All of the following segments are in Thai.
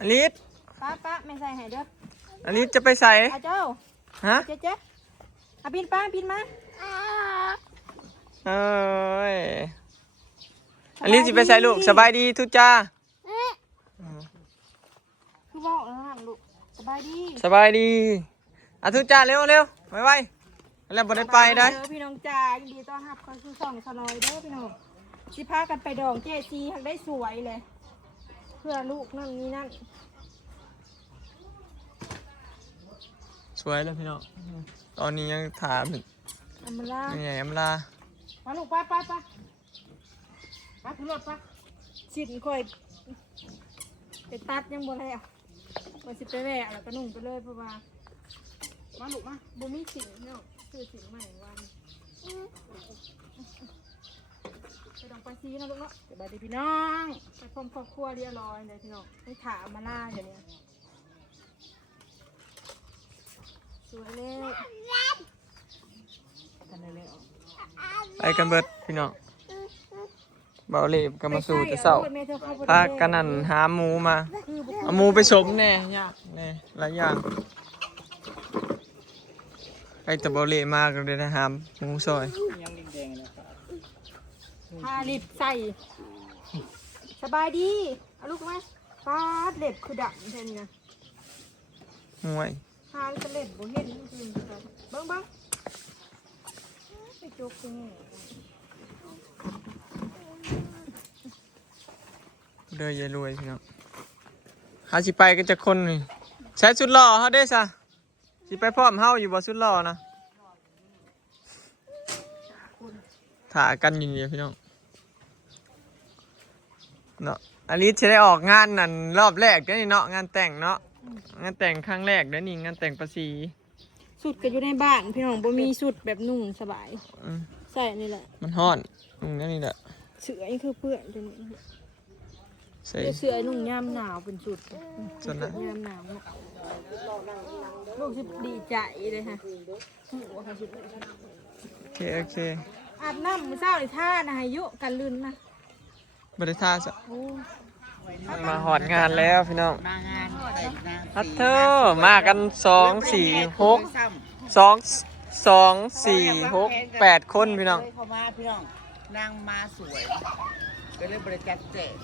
อลิสป้าไม่ใส่ให้เด้ออลิสจะไปใส่เจ้าฮะเจ๊บินป้าบินมาเอ้ยอลิสจะไปใส่ลูกสบายดีทุกจ้าคือว่าลูกสบายดีทุกจ้าเร็วไวแล้วบ่ได้ไปได้พี่น้องจ้ายินดีต้อนรับเข้าสู่ช่องสลอยเด้อพี่น้องสิพากันไปดองเจซีหักได้สวยเลยเพื่อลูกนั่นนี่นั่นสวยแล้วพี่น้องตอนนี้ยังถามอัมลายังไงอัมลามาลูกไปขึ้นรถสินค่อยไปตัดยังบ่แล้วมาสิไปแวะแล้วก็นุ่งไปเลยเพราะว่ามาลูกมาบ่มีสินเนาะซื้อสินใหม่วันไปดองปลาซีนะลูกเนาะสบายดีพี่น้องไปพร้อมครอบครัวเรียบร้อยเลยพี่น้องไม่ถามมาล่าอย่างเนี้ยสวยเลยไปกันเบิดพี่น้องเบาเล็บกันมาสู่จะเศร้าพากันนั่นหาหมูมาเอาหมูไปสมแน่ยากแน่หลายอย่างไปแต่เบาเล็บมากเลยนะหามหมูซอยทาลิปใส่สบายดีเอาลูกไหมฟาดเล็บคือดำเท่นี่นะห่วยทาจะเล็บบ่เห็นจริงๆบ้างไปจุกตรงนี้เด้อยายรวยพี่น้องหาสิไปกันจะคนนี่ใช้ชุดหล่อเขาได้ซะสิไปพร้อมเฮาอยู่บ่ชุดหล่อนะถ่ากันอยู่นี่พี่น้องเนาะอลิสจะได้ออกงานนั่นรอบแรกเด้อนี่เนาะงานแต่งเนาะงานแต่งครั้งแรกเด้อนี่งานแต่งประสีสุดก็อยู่ในบ้านพี่น้องบ่มีสุดแบบนุ่งสบายใส่นี่แหละมันฮ้อนนี่แหละเสื้อนี่คือเปื้อนจังนี้เสื้อนุ่งยามหนาวเป็นสุดยามหนาวลูกสิดีใจเลยค่ะโอเคอาบน้ำมื้อเช้านี่ท่านะให้ยุกันลื่นนะบริท่าจ้ะมาหอดงานแล้วพี่น้องฮัตเธอมากัน8 คนพี่น้องเขามาพี่น้องนางมาสวยก็เลยบริจาคแจก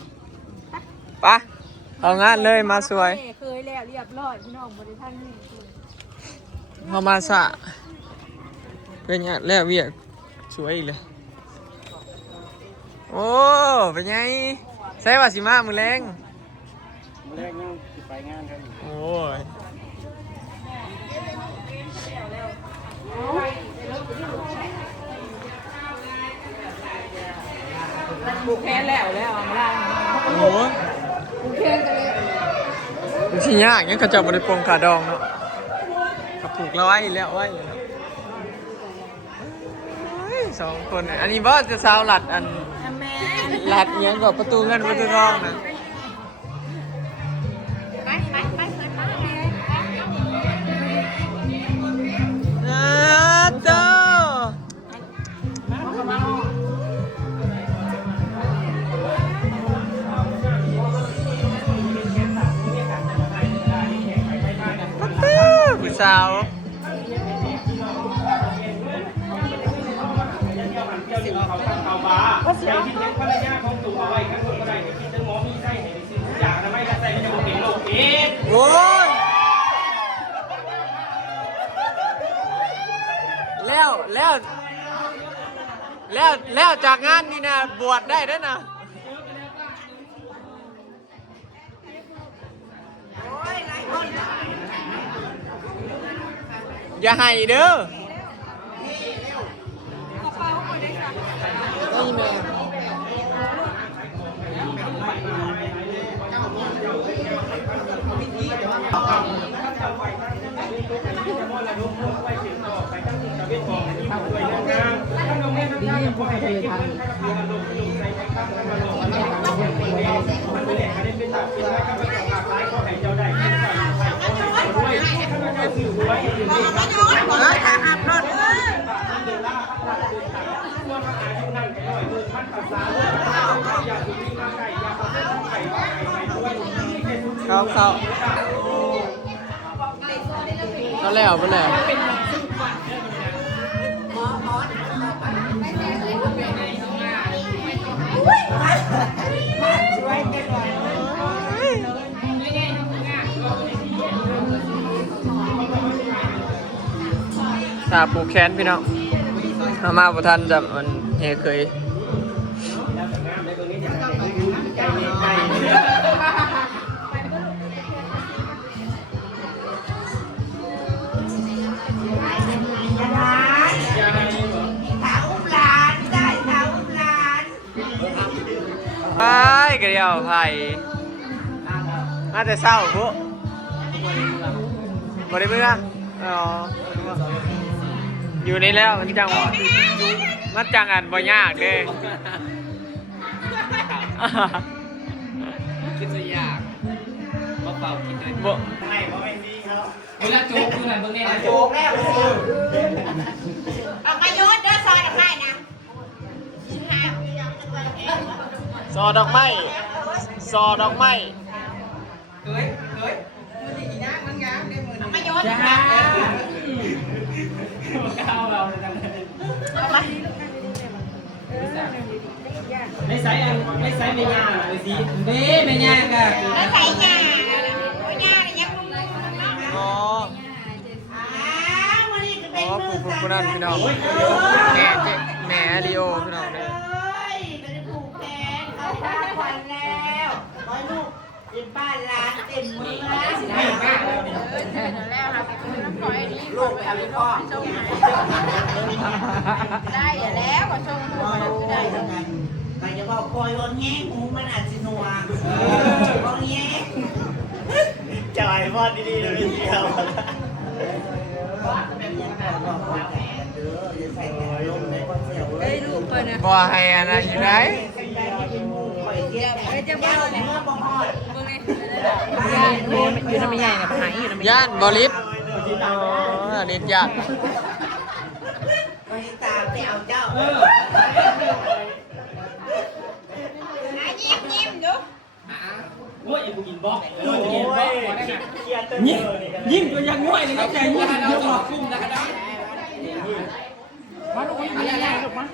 ปะเอางานเลยมาสวยเคยแล้วเรียบร้อยพี่น้องบริท่านนี่เขามาสะเป็นไงแล้วเวียกสวยอีกเลยโอ้เป็นไงใช่ว่าสิมามือแรงยังสิไปงานกันโอ้ยผูกแขนแล้วมาล่าโอ้ผูกแขนกันเลยมันชิ้นยากงั้นเขาจะบริปงขาดองเนาะกับผูกแล้วไว้แล้ว2 คนอันนี้บอสจะสาวหลัดอันหลัดเงี้ยกับประตูเงินประตูทองนะโตผู้สาวเขาใส่ที่เล็กภรรยาของตู่เอาไว้ข้างบนก็ได้เดี๋ยวคิดถึงหมอมีไส้ให้ดิซิทุกอย่างนะไม่ถ้าใส่ไม่จะบอกเห็นโลกเอ็ดโอ้ยแล้วจากงานนี่นะบวชได้ด้วยนะอย่าให้เด้อนี่แม่ เข้าก็แล้วไปแล้วตาผูกแขนพี่น้องมาประทันจะมันเฮเคยไปกระเดียวไผ่น่าจะเศร้าพวกบริเวณอ๋ออยู่นี่แล้วมันจังหวะมันจังอันบ่ยากเด้คิดจะยากมาเป่ากินเลย บ่ เวลาโจ๊กคือนั่นเบิ่งแน่นะ โจกแล้ว เอามาโยนเด้อซอยดอกไม้นะ ซอดอกไม้ซอดอกไม้ เฮ้ยมันดีนะมันงามได้มือ เอามาโยน จ้า นะ ก้าวเราเลยกันไม่ใส่อันไม่ใส่ไม่ย่างเลยสิเด้ไม่ย่างกัน แล้วใส่ยาโอ้ยยายังมึง อ๋อ วันนี้จะ อ๋ เป็ อน มือ ผู้นั่นพี่น้องแม่เจ๊แม่ลีโอพี่น้องเนี่ย ไม่ได้ผูกแขนเขาตาควันแล้วร้อยลูกเต็มบ้านร้านเต็มเมือง ไม่มากแล้วนี่ ลูกไปเอาไปพ่อ ได้แล้วก็ชมหัวแล้วก็ได้ ไปจะบอกคอยรถแง่หูมันอาจจะนัวรถแง่ จ่ายพอดีๆเลยเดียว เอ้ยลูกเปิดนะ บ่ให้อันนั้นอยู่ไหน ไอ้เจ้าบ้านเนี่ยมึงไง อยู่น้ำใหญ่นะหายอยู่น้ำ ย่านบริษอ๋อลิศย่าน ไปตามไปเอาเจ้า ยิ้มดู โอ้ยกูกินบล็อกเลยกินบล็อกยิ่งตัวยังง่วยเลยนะใจยิ่งเยอะกว่าคุ้มนะครับมาลูกไม่ใหญ่ลูกมา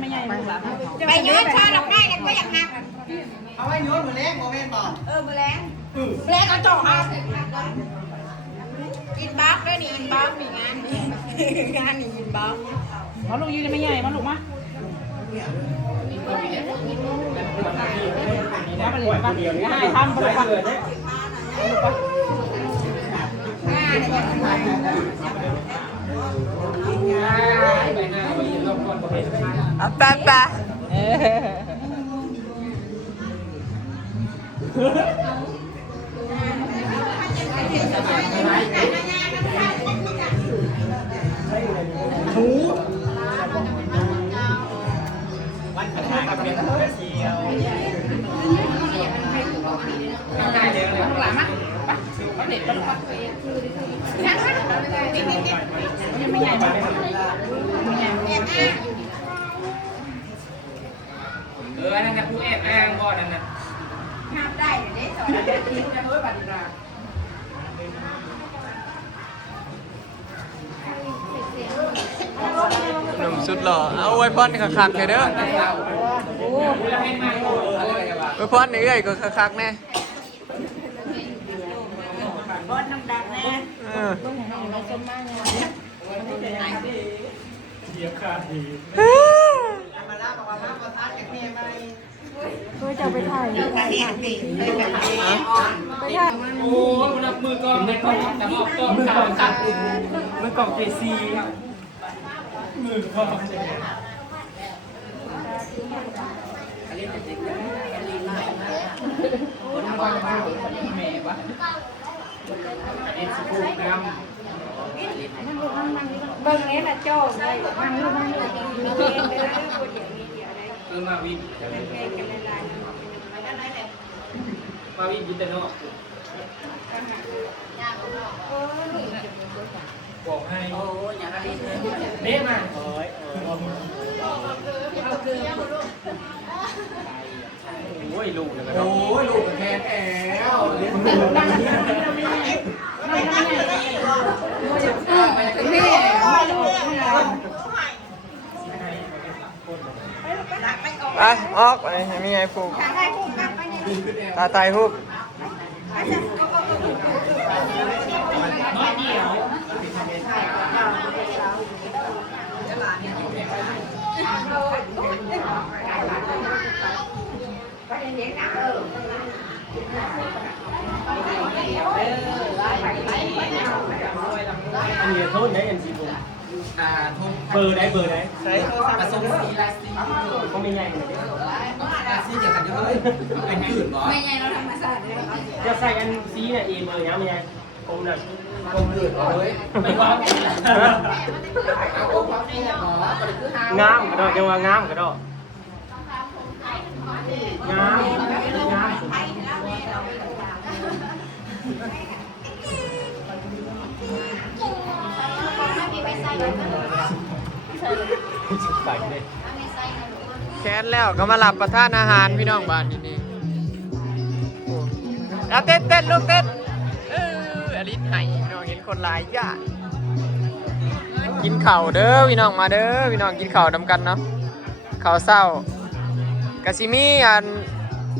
ไม่ใหญ่ลูกหลาน ไปโยนช่อดอกไม้เนี่ยก็อยากหัก เอาไว้โยนมือเล็กโมเมนต์บอก มือแรงแรงก็จ่อหักอินบ็อกด้วยนี่อินบ็อกนี่งานนี่งานนี่อินบ็อก มาลูกยืนไม่ใหญ่มาลูกมาแล้วมาเลยป่ะให้ทำไปป่ะ อ่ะแปะแปะ วันขันหากับเบียร์เชียว ง่ายเดียวเลย หลานมั้ยป่ะเด็กก็ป่ะยังไม่ใหญ่ป่ะไม่ใหญ่ นั่นนะผู้แอบอ้างบ่นั่นน่ะ ห้ามได้เดี๋ยวนี้สอน จะด้วยบัตรดา หนุ่มสุดหล่อเอาไว้พอนคักๆเลยเด้อ โอ้ แล้วให้มาอะไรกันวะ ไว้พอนนี่เอ้ยก็คักๆแน่ บอสน้ำดังแน่ เออ มาล่าบอกว่ามาประทัดกับเมียไหม ก็จะไปถ่าย เรื่องการเห็นดิเรื่องการเห็น ไปถ่าย โอ้รับมือกองในกองแต่ว่ากองสามตัดมือกองเจซีครับมือกองคนมาบ้านแม่ปะเอ็นสกูน้ เบิ่งนี้น่ะโจ้เลยนั่งลูกนั่งลูกมีเกมเลยนะคนอย่างนี้เดี๋ยวอะไร ำคือมาวิน เป็นเกมกันหลาย มาวินยินแต่นอกบอกให้ โอ้ยอย่างนั้น เด้มา ๆเอาคือ โอ้ยลูกเลย โอ้ยลูกกับแคนแอล ไปออกไปมีไงผูกตาตายฮุบอันนี้โทษได้ยังสิบุญ ทุก เบอร์ได้ ใช้โทรศัพท์มาส่งสีลายสี เขาไม่ใหญ่เลย ลายสีเดียวกันเลยเป็นยืดเหรอ ไม่ไงเราทำมาสะอาดเลย จะใส่อันซีเนี่ยเอเบอร์ยังไม่ใหญ่ผมน่ะ คงยืดเหรอเฮ้ย ไม่ว่า เอาโอ้ความแน่หรอมันคือหาง ามกระโดดยังว่างามกระโดดงามงามใส่เลย แค้นแล้วก็มาหลับประทานอาหารพี่น้องบ้านนี่โอ้เอาเต้นลูกเต้นอลิสไห้พี่น้องเห็นคนหลายย่ากินข้าวเด้อพี่น้องมาเด้อพี่น้องกินข้าวดำกันเนาะข้าวเศร้ากะซิมีอัน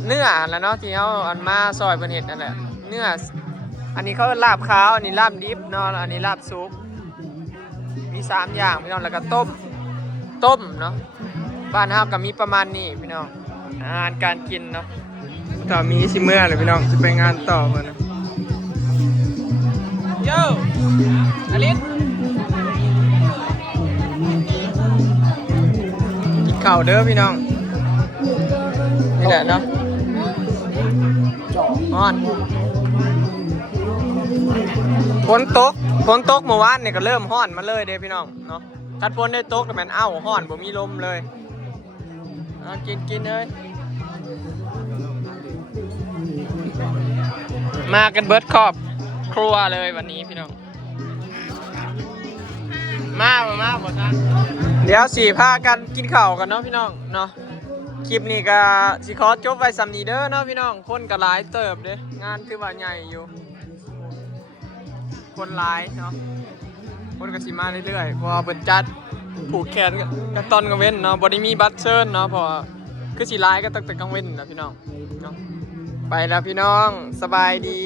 เนื้อแล้วเนาะที่เอาอันมาซอยเป็นเห็ดนั่นแหละเนื้ออันนี้เขาลาบขาวอันนี้ลาบดิบเนาะอันนี้ลาบซุปมี3อย่างพี่น้องแล้วก็ต้มเนาะบ้านเฮาก็มีประมาณนี้พี่น้องอาหารการกินเนาะต่อมีสิเมื่อเลยพี่น้องจะไปงานต่อมานะโย่อลิสกินข้าวเด้อพี่น้องนี่แหละเนาะฮ้อนฝนตกเมื่อวานเนี่ยก็เริ่มฮ้อนมาเลยเด้พี่น้องเนาะถ้าฝนได้ตกแต่มันฮ้อนบ่มีลมเลยกินเลยมากันเบิร์ดครอบครัวเลยวันนี้พี่น้องมาบ่ท่านเดี๋ยวสี่พากันกินข้าวกันเนาะพี่น้องเนาะคลิปนี้ก็สิขอจบไว้สำนีเด้อเนาะพี่น้องคนก็หลายเติบเด้งานคือว่าใหญ่อยู่คนหลายเนาะคนก็สิมาเรื่อยๆเพราะว่าเปิดจัดผูกแขนกันตอนกลางเว้นเนาะบ่ได้มีบัตรเชิญเนาะเพราะคือสิไลฟ์ก็ตั้งแต่กลางเว้นนะพี่น้องเนาะไปแล้วพี่น้องสบายดี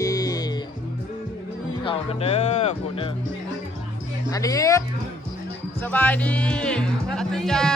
เข้ากันเด้อพูดเด้ออลิสสบายดีอัตจ้า